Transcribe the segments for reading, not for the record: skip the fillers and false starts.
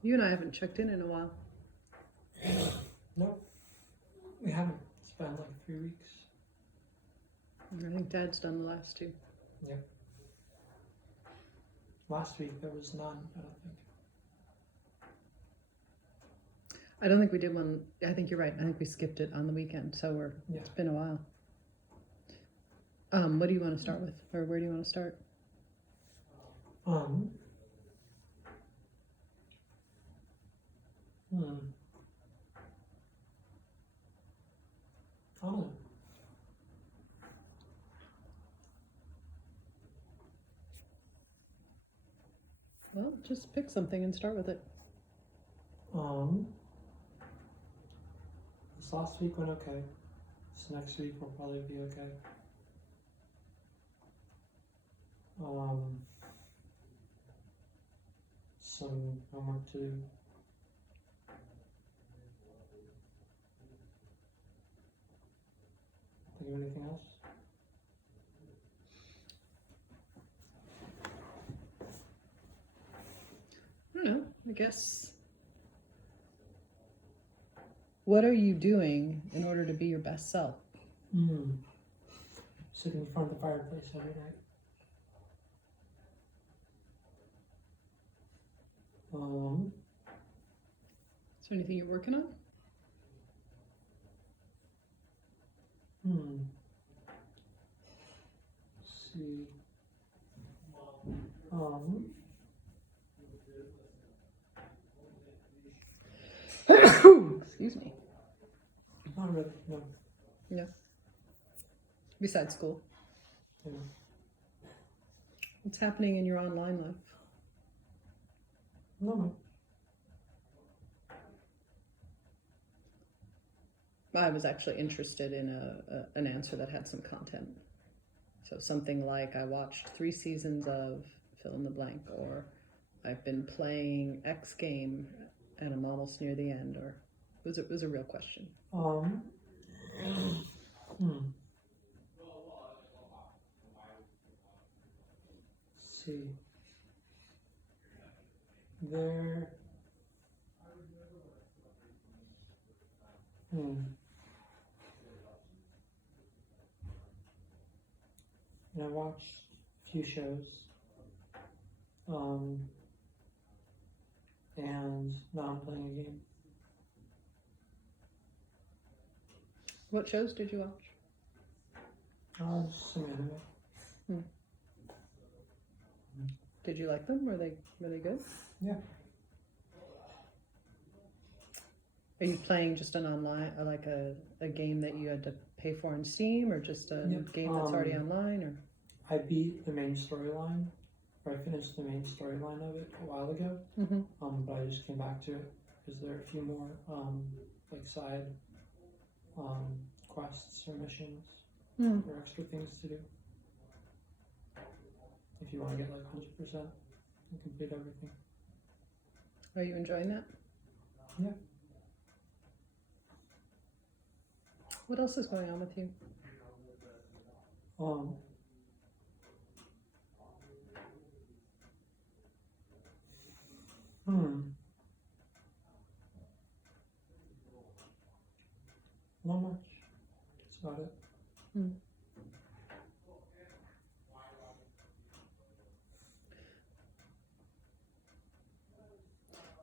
You and I haven't checked in a while. Nope, we haven't. It's been like 3 weeks. I think Dad's done the last two. Last week there was none, I don't think. I don't think we did one. I think you're right. I think we skipped it on the weekend. So Yeah. it's been a while. What do you want to start with? Or where do you want to start? Hmm. I don't know. Well, just pick something and start with it. This last week went okay. This next week will probably be okay. Some homework to do. Think of anything else? I don't know. I guess. What are you doing in order to be your best self? Sitting in front of the fireplace every night. Is there anything you're working on? Let's see. Excuse me. Not really, no. Yeah. Besides school. Yeah. What's happening in your online life? No. I was actually interested in an answer that had some content. So something like, I watched 3 seasons of fill in the blank, or I've been playing X game and I'm almost near the end, or it was a real question. Let's see. There. And I watched a few shows. And now I'm playing a game. What shows did you watch? Just some anime. Did you like them? Were they good? Yeah. Are you playing just an online, or like a game that you had to pay for in Steam, or just a game that's already online? Or I beat the main storyline, or I finished the main storyline of it a while ago. But I just came back to it because there are a few more like side quests or missions or extra things to do. If you want to get like 100% and complete everything. Are you enjoying that? Yeah. What else is going on with you? Not much. That's about it.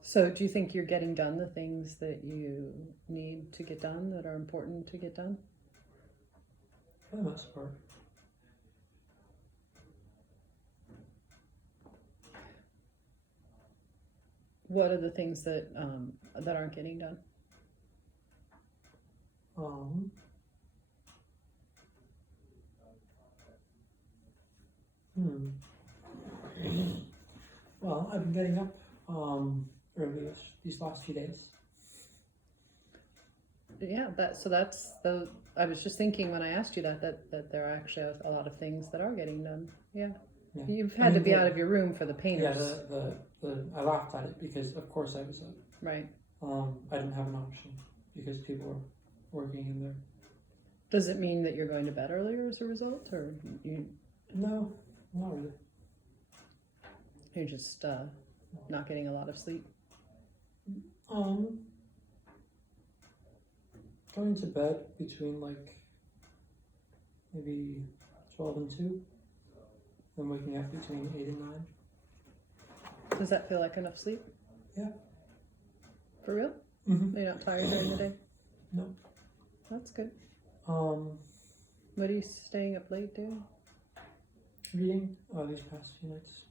So do you think you're getting done the things that you need to get done, that are important to get done? For the most part. What are the things that that aren't getting done? Well, I've been getting up early these last few days. Yeah, that's the. I was just thinking when I asked you that there are actually a lot of things that are getting done. Yeah. You've had to be out of your room for the painters. Yeah, I laughed at it because of course I was up. Right. I didn't have an option because people were working in there. Does it mean that you're going to bed earlier as a result, or you? No, not really. You're just not getting a lot of sleep. Going to bed between like maybe 12 and 2, then waking up between 8 and 9. Does that feel like enough sleep? Yeah. For real? Mm-hmm. You're not tired during the day? No. That's good. Um, What are you staying up late doing? Reading these past few nights.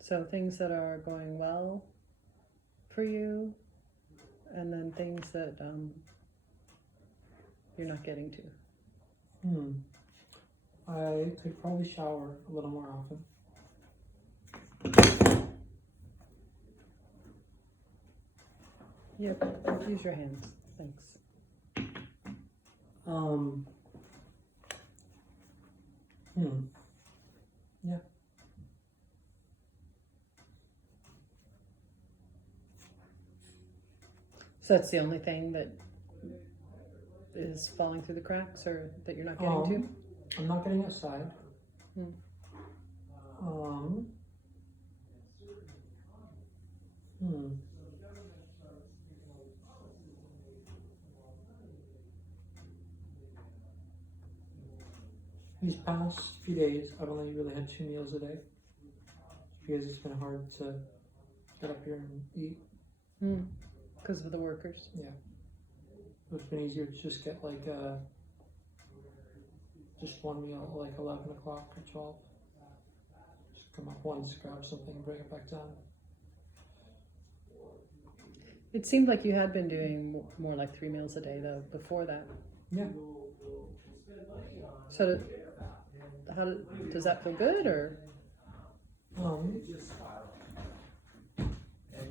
So things that are going well for you, and then things that you're not getting to. I could probably shower a little more often. Yep. Use your hands. Thanks. Yeah. So that's the only thing that is falling through the cracks, or that you're not getting to? I'm not getting outside. These past few days, I've only really had 2 meals a day because it's been hard to get up here and eat. Because of the workers. Yeah. It's been easier to just get like just one meal, like 11 o'clock or 12. Just come up once, grab something, and bring it back down. It seemed like you had been doing more like 3 meals a day though before that. Yeah. So does that feel good, or? And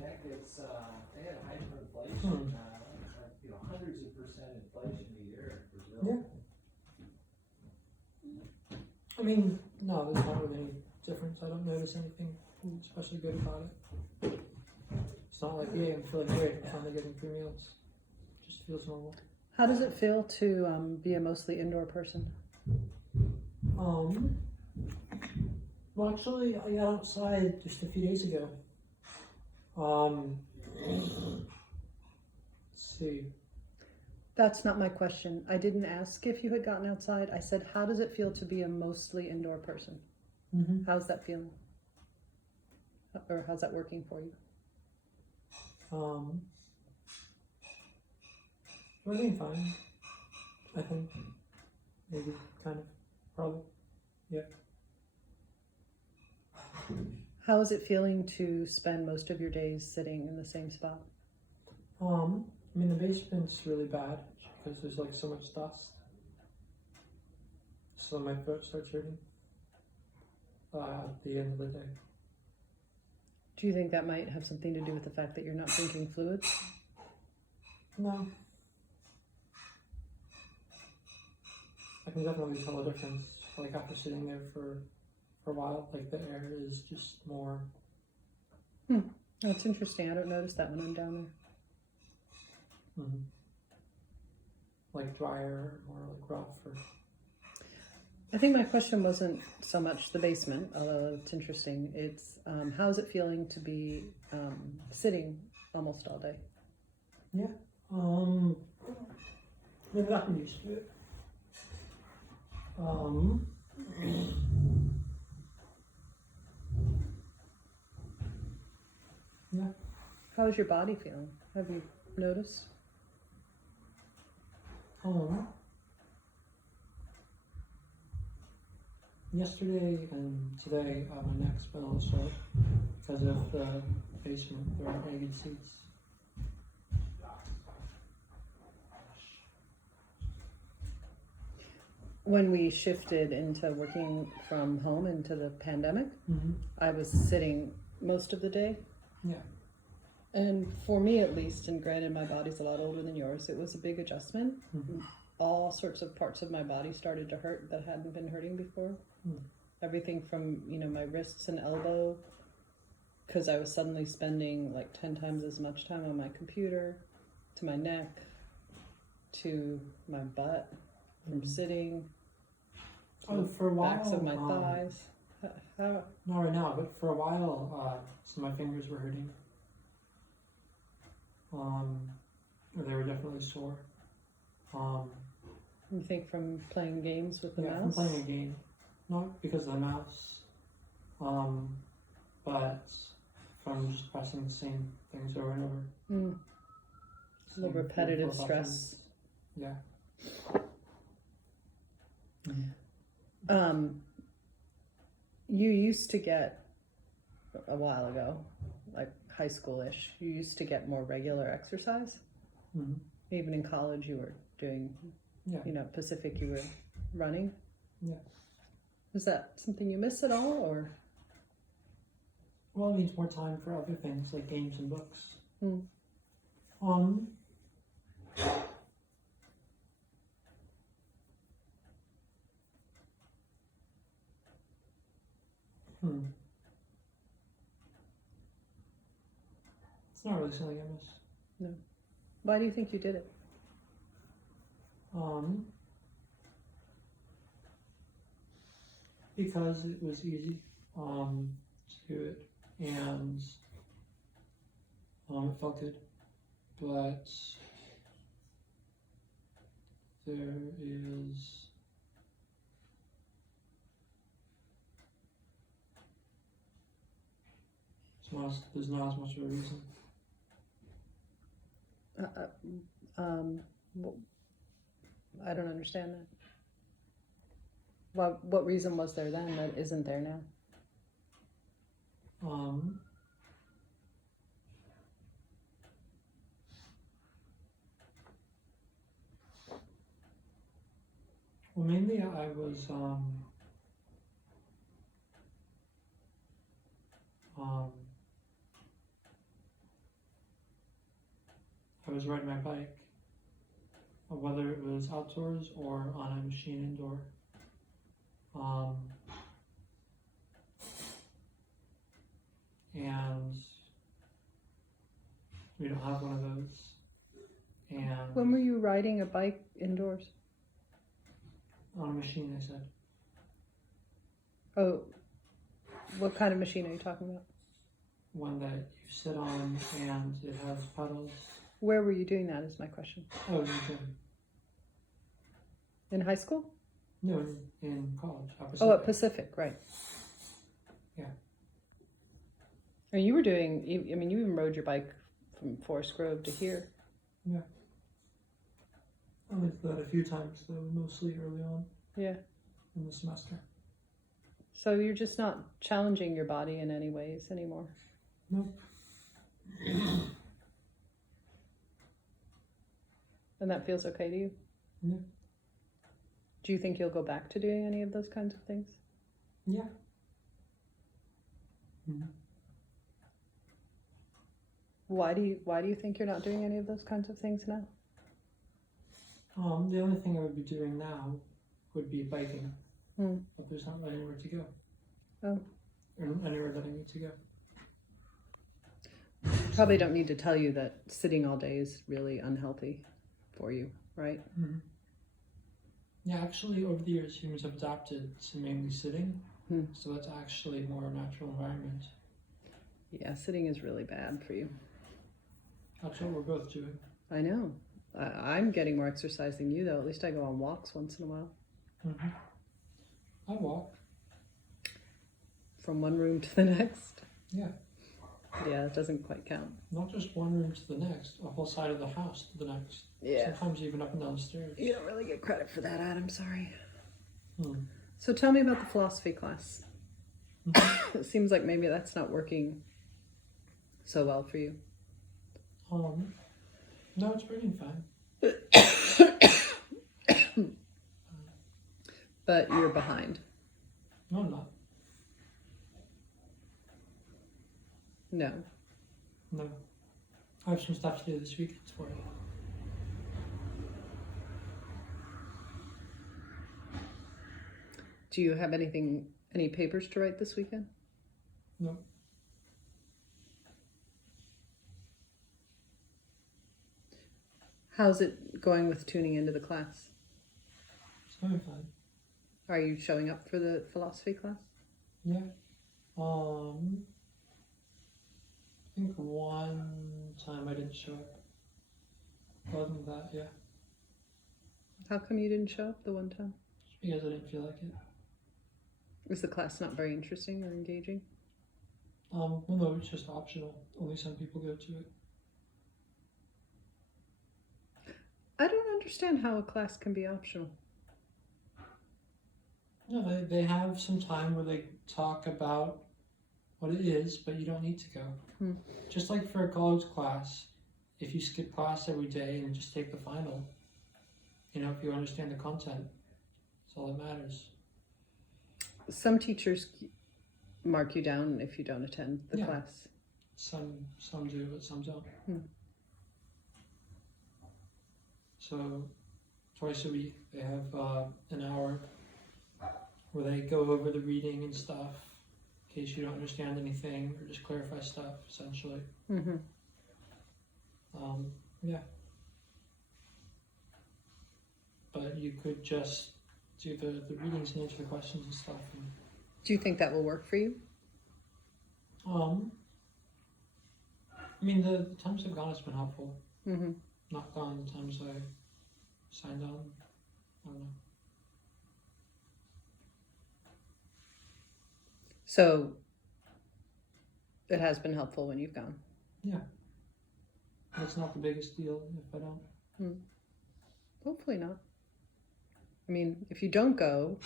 that gets, they had hyperinflation, hundreds of percent inflation a year in Brazil. Yeah. I mean, no, there's not really any difference. I don't notice anything especially good about it. It's not like, yeah, I'm feeling great. I'm finally getting 3 meals. It just feels normal. How does it feel to be a mostly indoor person? Well, actually, I got outside just a few days ago. Let's see. That's not my question. I didn't ask if you had gotten outside. I said, how does it feel to be a mostly indoor person? How's that feeling? Or how's that working for you? Working fine. I think. Maybe, kind of, probably. Yeah. How is it feeling to spend most of your days sitting in the same spot? I mean, the basement's really bad because there's like so much dust. So my throat starts hurting at the end of the day. Do you think that might have something to do with the fact that you're not drinking fluids? No. I can definitely tell a difference. Like after sitting there for a while, like the air is just more. That's interesting. I don't notice that when I'm down there. Like drier, more like rough. Or... I think my question wasn't so much the basement, although it's interesting. It's how's it feeling to be sitting almost all day? Yeah. Maybe I'm used to it. Yeah. How's your body feeling? Have you noticed? Yesterday and today, my neck's been all sore because of the basement. There aren't any good seats. When we shifted into working from home into the pandemic, I was sitting most of the day. Yeah. And for me at least, and granted my body's a lot older than yours, it was a big adjustment. All sorts of parts of my body started to hurt that hadn't been hurting before. Everything from, my wrists and elbow, because I was suddenly spending like 10 times as much time on my computer, to my neck, to my butt from sitting, For a while. backs of my thighs. Not right now, but for a while, some of my fingers were hurting. Or they were definitely sore. You think from playing games with the Yeah, mouse? from playing a game. Not because of the mouse, but from just pressing the same things over and over. Mm. The Same repetitive 4 or 5 stress. times. Yeah. You used to get, a while ago, like high school-ish, you used to get more regular exercise. Mm-hmm. Even in college you were doing, Yeah. Pacific, you were running. Yeah. Is that something you miss at all, or? Well, it needs more time for other things like games and books. Hmm. It's not really something I miss. Why do you think you did it? Because it was easy to do it, and it felt good. But there's not as much of a reason. I don't understand that. What reason was there then that isn't there now? Well, mainly I was I was riding my bike, whether it was outdoors or on a machine indoor. And we don't have one of those. And When were you riding a bike indoors? on a machine, I said. Oh, what kind of machine are you talking about? One that you sit on and it has pedals. Where were you doing that is my question. Oh, in the gym. In high school? No, in college. Oh, at Pacific, right. Yeah. And you were doing, you even rode your bike from Forest Grove to here. Yeah. I went to that a few times, though, mostly early on Yeah. in the semester. So you're just not challenging your body in any ways anymore? Nope. And that feels okay to you? Yeah. Do you think you'll go back to doing any of those kinds of things? Yeah. Mm-hmm. Why do you think you're not doing any of those kinds of things now? The only thing I would be doing now would be biking. Hmm. But there's not anywhere to go. Oh. Or anywhere that I need to go. Probably don't need to tell you that sitting all day is really unhealthy for you, right? Mm-hmm. Yeah, actually, over the years, humans have adapted to mainly sitting. So that's actually more a natural environment. Yeah, sitting is really bad for you. That's what we're both doing. I know. I'm getting more exercise than you, though. At least I go on walks once in a while. Mm-hmm. I walk. From one room to the next. Yeah. Yeah, it doesn't quite count. Not just one room to the next, a whole side of the house to the next. Yeah. Sometimes even up and down the stairs. You don't really get credit for that, Adam. Sorry. Hmm. So tell me about the philosophy class. It seems like maybe that's not working so well for you. No, it's working fine. But you're behind. No, I'm not. No. No. I have some stuff to do this weekend for it. Do you have any papers to write this weekend? No. How's it going with tuning into the class? It's going fine. Are you showing up for the philosophy class? Yeah. I think one time I didn't show up. Other than that, yeah, How come you didn't show up the one time? because I didn't feel like it. Was the class not very interesting or engaging? Well, no, it's just optional. Only some people go to it. I don't understand how a class can be optional. No, they have some time where they talk about what it is, but you don't need to go. Just like for a college class, if you skip class every day and just take the final, if you understand the content, that's all that matters. Some teachers mark you down if you don't attend the Yeah. class. Some do, but some don't. So twice a week they have an hour where they go over the reading and stuff in case you don't understand anything or just clarify stuff essentially. Mm-hmm. Yeah. But you could just do the readings and answer the questions and stuff. Do you think that will work for you? I mean, the times I've gone, it's been helpful. Mm-hmm. Not gone the times I signed on. I don't know. So it has been helpful when you've gone. It's not the biggest deal if I don't. Hopefully not. I mean, if you don't go,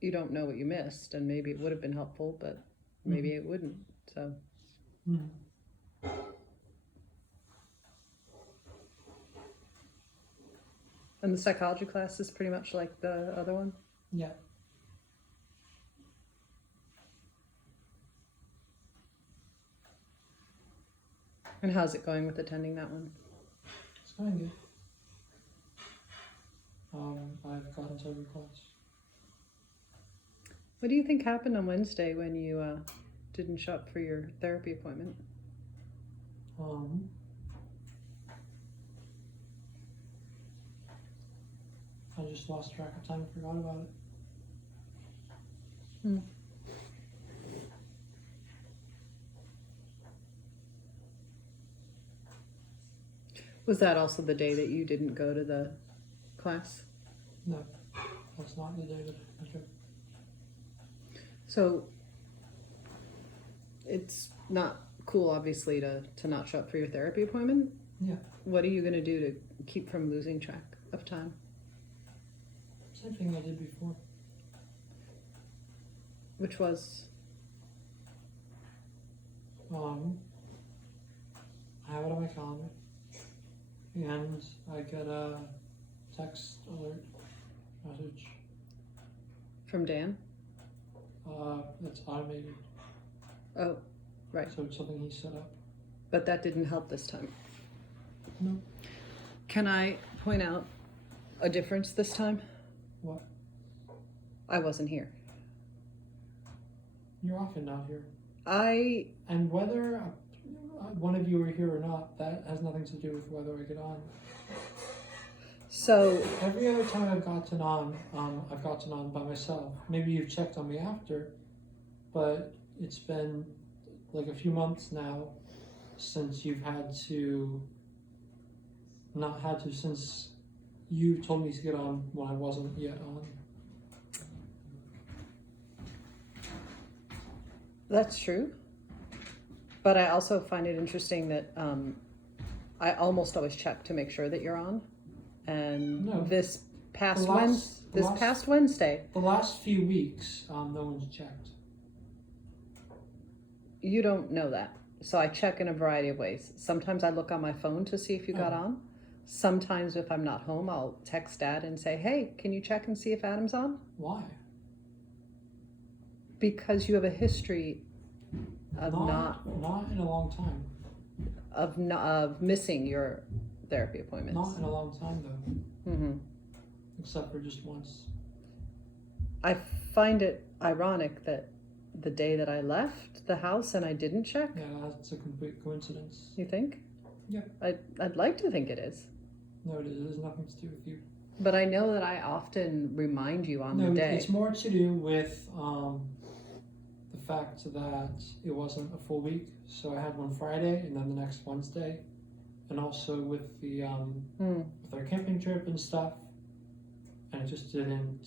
you don't know what you missed, and maybe it would have been helpful, but maybe it wouldn't. So. And the psychology class is pretty much like the other one? Yeah. And how's it going with attending that one? It's going good. I've gotten to every class. What do you think happened on Wednesday when you didn't show up for your therapy appointment? I just lost track of time and forgot about it. Was that also the day that you didn't go to the class? No, that's not the day that I took. So it's not cool, obviously, to not show up for your therapy appointment. Yeah. What are you going to do to keep from losing track of time? Same thing I did before. Which was? I have it on my calendar. And I get a text alert message. From Dan? It's automated. Oh, right. So it's something he set up. But that didn't help this time. No. Can I point out a difference this time? What? I wasn't here. You're often not here. And whether one of you are here or not, that has nothing to do with whether I get on. So every other time I've gotten on by myself. Maybe you've checked on me after, but it's been like a few months now since you've since you told me to get on when I wasn't yet on. that's true. But I also find it interesting that I almost always check to make sure that you're on. And No. this past past Wednesday, The last few weeks, no one's checked. you don't know that. So I check in a variety of ways. Sometimes I look on my phone to see if you got on. Sometimes if I'm not home, I'll text Dad and say, hey, can you check and see if Adam's on? Why? Because you have a history of Not in a long time. of missing your therapy appointments. Not in a long time though. Mm-hmm. Except for just once. I find it ironic that the day that I left the house and I didn't check. Yeah, that's a complete coincidence. You think? Yeah. I'd like to think it is. No, it is. It has nothing to do with you. But I know that I often remind you on the day. It's more to do with fact that it wasn't a full week. So I had one Friday and then the next Wednesday, and also with the with our camping trip and stuff, and it just didn't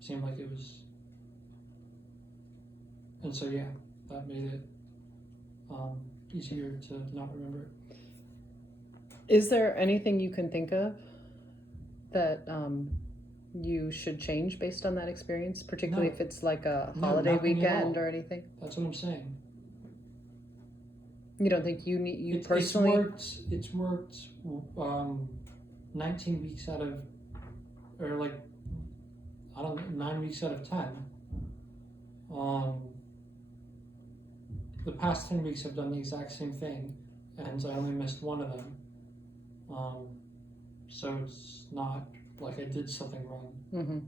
seem like it was. And so yeah, that made it easier to not remember it. Is there anything you can think of that you should change based on that experience, particularly No. if it's like a No, holiday nothing at weekend all. or anything? That's what I'm saying. You don't think you need, you It's personally? It's worked 19 weeks out of, or like, I don't know, 9 weeks out of 10. The past 10 weeks I've done the exact same thing, and I only missed one of them. So it's not like I did something wrong. Mm-hmm.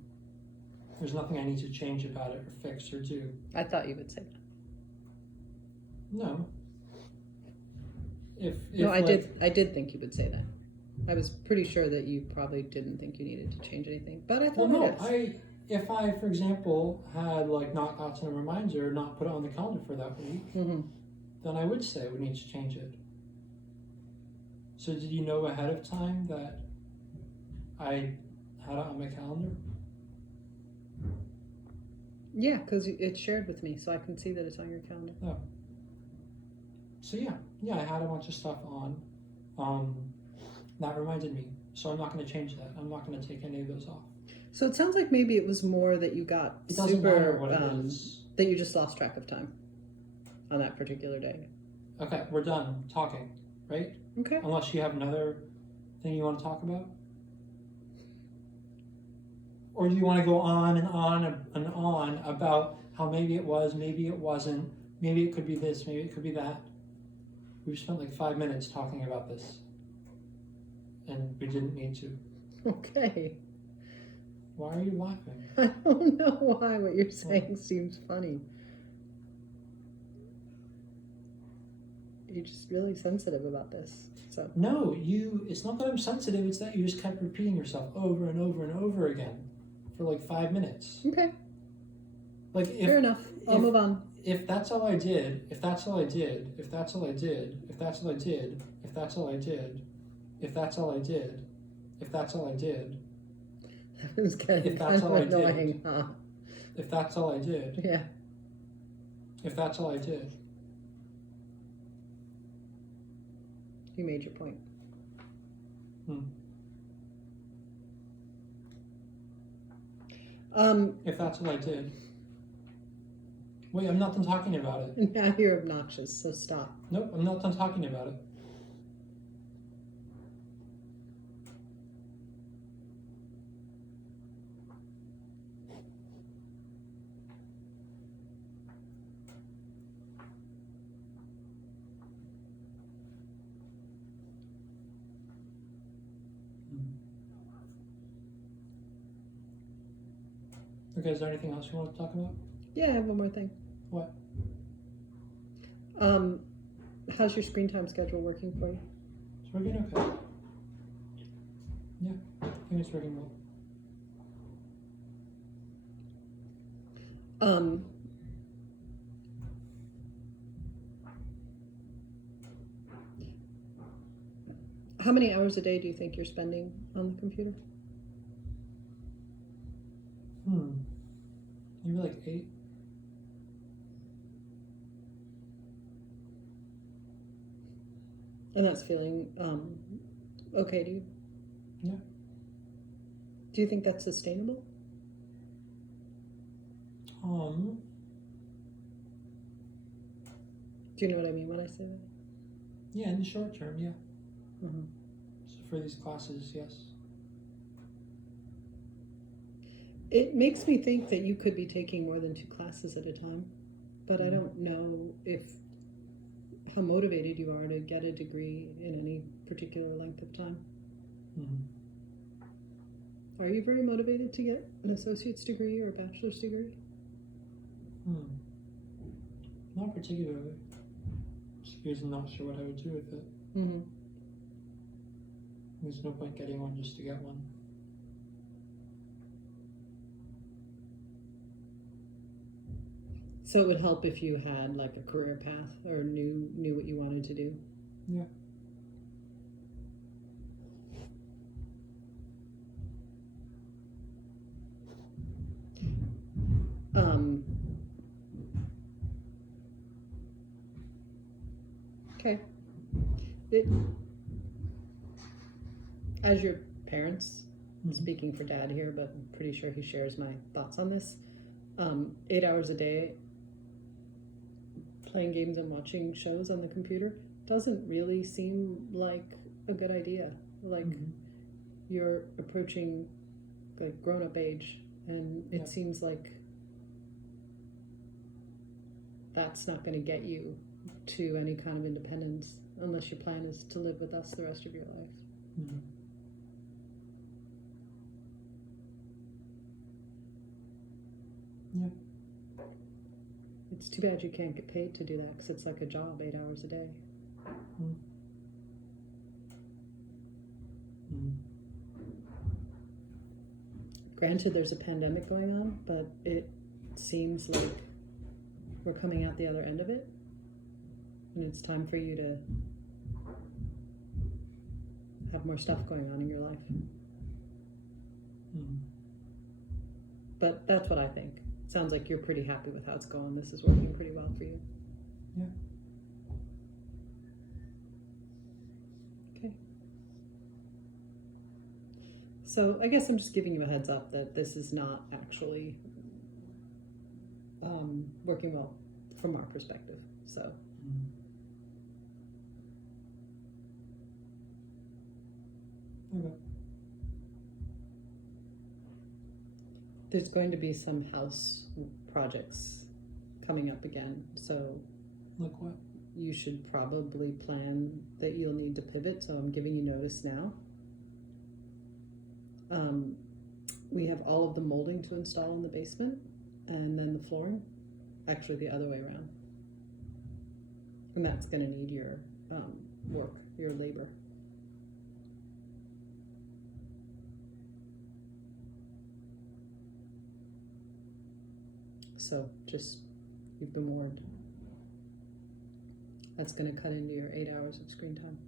There's nothing I need to change about it or fix or do. I thought you would say that. No. If No, I like, did think you would say that. I was pretty sure that you probably didn't think you needed to change anything, but I Well, thought no, if I, for example, had like not gotten a reminder, not put it on the calendar for that week, Mm-hmm. then I would say we need to change it. So did you know ahead of time that I had it on my calendar? Yeah, because it's shared with me, so I can see that it's on your calendar. So yeah, I had a bunch of stuff on. That reminded me. So I'm not going to change that. I'm not going to take any of those off. So it sounds like maybe it was more that you got It doesn't matter super, what it is. that you just lost track of time on that particular day. Okay, we're done talking, right? Okay. Unless you have another thing you want to talk about? Or do you want to go on and on and on about how maybe it was, maybe it wasn't, maybe it could be this, maybe it could be that? We've spent like 5 minutes talking about this. And we didn't need to. Okay. Why are you laughing? I don't know why what you're saying seems funny. You're just really sensitive about this. So No, it's not that I'm sensitive, it's that you just kept repeating yourself over and over and over again for like 5 minutes. okay, Like fair enough. I'll move on. if that's all I did, if that's all I did, if that's all I did, if that's all I did, if that's all I did, if that's all I did, if that's all I did, It was kind If that's of all I did. annoying, huh? if that's all I did, Yeah. if that's all I did. You made your point. If that's all I did. Wait, I'm not done talking about it. Now you're obnoxious, so stop. Nope, I'm not done talking about it. Okay, is there anything else you want to talk about? Yeah, I have one more thing. What? How's your screen time schedule working for you? It's working okay. Yeah, I think it's working well. How many hours a day do you think you're spending on the computer? Maybe like 8. And that's feeling okay to you? Yeah. Do you think that's sustainable? Do you know what I mean when I say that? Yeah, in the short term, yeah. Mm-hmm. So for these classes, yes. It makes me think that you could be taking more than 2 classes at a time, but I don't know how motivated you are to get a degree in any particular length of time. Are you very motivated to get an associate's degree or a bachelor's degree? Not particularly. Just because I'm not sure what I would do with it. Mm-hmm. There's no point getting one just to get one. So it would help if you had like a career path or knew what you wanted to do. Yeah. Okay. As your parents, speaking for Dad here, but I'm pretty sure he shares my thoughts on this. 8 hours a day playing games and watching shows on the computer doesn't really seem like a good idea. Like you're approaching like grown-up age, and it seems like that's not going to get you to any kind of independence unless your plan is to live with us the rest of your life. Mm-hmm. Yeah. It's too bad you can't get paid to do that because it's like a job, 8 hours a day. Granted, there's a pandemic going on, but it seems like we're coming out the other end of it, and it's time for you to have more stuff going on in your life. But that's what I think. Sounds like you're pretty happy with how it's going. This is working pretty well for you. Yeah. Okay. So I guess I'm just giving you a heads up that this is not actually working well from our perspective. So. Okay. There's going to be some house projects coming up again, so Like what? you should probably plan that you'll need to pivot, so I'm giving you notice now. We have all of the molding to install in the basement, and then the flooring, actually the other way around. And that's going to need your work, your labor. So just, you've been warned. That's going to cut into your 8 hours of screen time.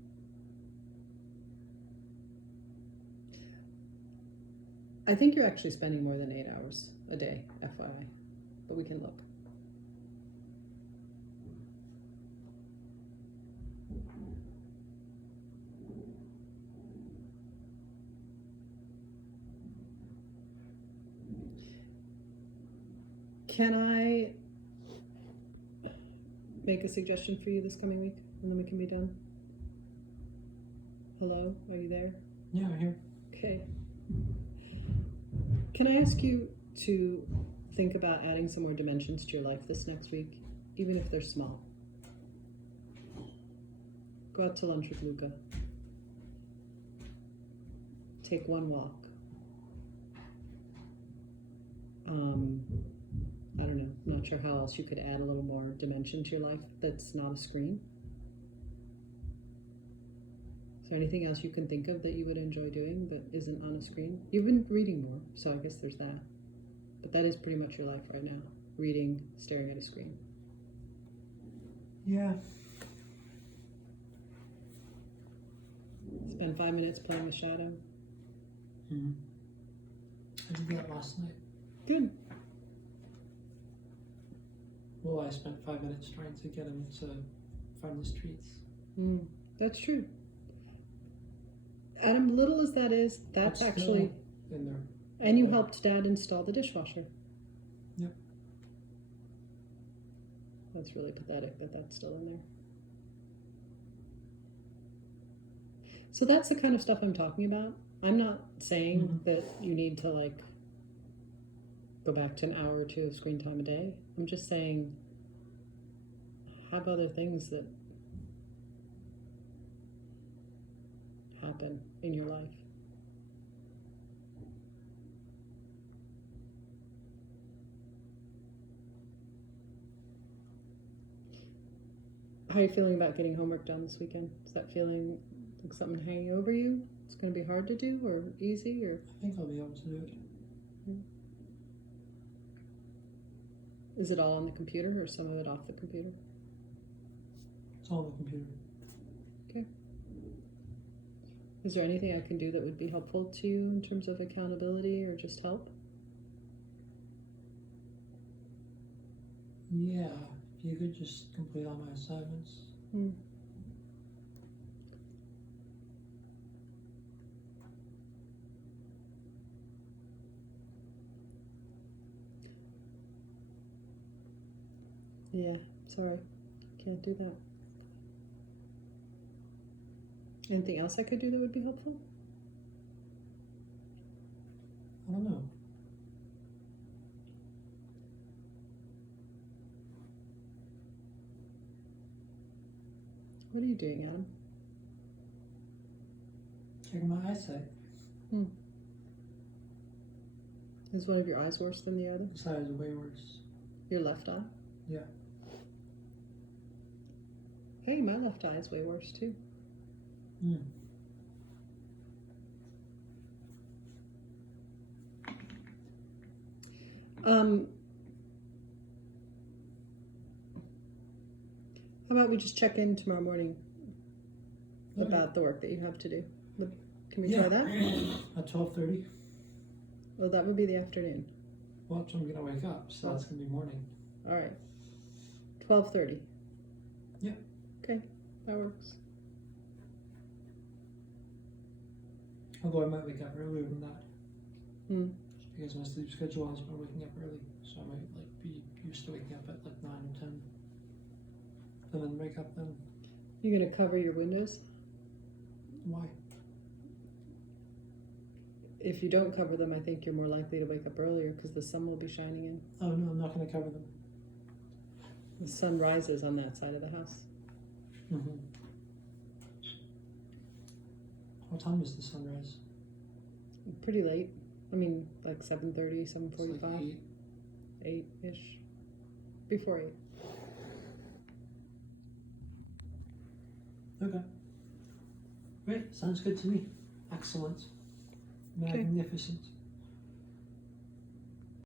I think you're actually spending more than 8 hours a day, FYI, but we can look. Can I make a suggestion for you this coming week, and then we can be done? Hello, are you there? Yeah, I'm here. Okay. Can I ask you to think about adding some more dimensions to your life this next week, even if they're small? Go out to lunch with Luca. Take one walk. I don't know, I'm not sure how else you could add a little more dimension to your life that's not a screen. Is there anything else you can think of that you would enjoy doing that isn't on a screen? You've been reading more, so I guess there's that. But that is pretty much your life right now. Reading, staring at a screen. Yeah. Spend 5 minutes playing the shadow. I did that last night. Good. Well, I spent 5 minutes trying to get him to Farmless Treats. That's true. Adam, little as that is, that's It's actually... still in there. And you helped Dad install the dishwasher. Yep. That's really pathetic that that's still in there. So that's the kind of stuff I'm talking about. I'm not saying that you need to like go back to an hour or two of screen time a day. I'm just saying have other things that happen in your life. How are you feeling about getting homework done this weekend? Is that feeling like something hanging over you? It's going to be hard to do or easy or? I think I'll be able to do it. Is it all on the computer or some of it off the computer? It's all on the computer. Is there anything I can do that would be helpful to you in terms of accountability or just help? Yeah, if you could just complete all my assignments. Yeah, sorry. Can't do that. Anything else I could do that would be helpful? I don't know. What are you doing, Adam? Checking my eyesight. Is one of your eyes worse than the other? This side is way worse. Your left eye? Yeah. Hey, my left eye is way worse too. How about we just check in tomorrow morning about the work that you have to do? Can we try that? At 12:30. Oh, that would be the afternoon. Well, that's when I'm gonna wake up, so that's gonna be morning. All right. 12:30. Yeah. Okay, that works. Although I might wake up earlier than that. Just because my sleep schedule has been waking up early, so I might be used to waking up at 9 or 10, and then wake up then. You gonna cover your windows? Why? If you don't cover them, I think you're more likely to wake up earlier because the sun will be shining in. Oh no, I'm not gonna cover them. The sun rises on that side of the house. What time is the sunrise? Pretty late. I mean, like 7:30, It's 7:45, like 8. 8-ish. Before 8. Okay. Great, sounds good to me. Excellent. Magnificent.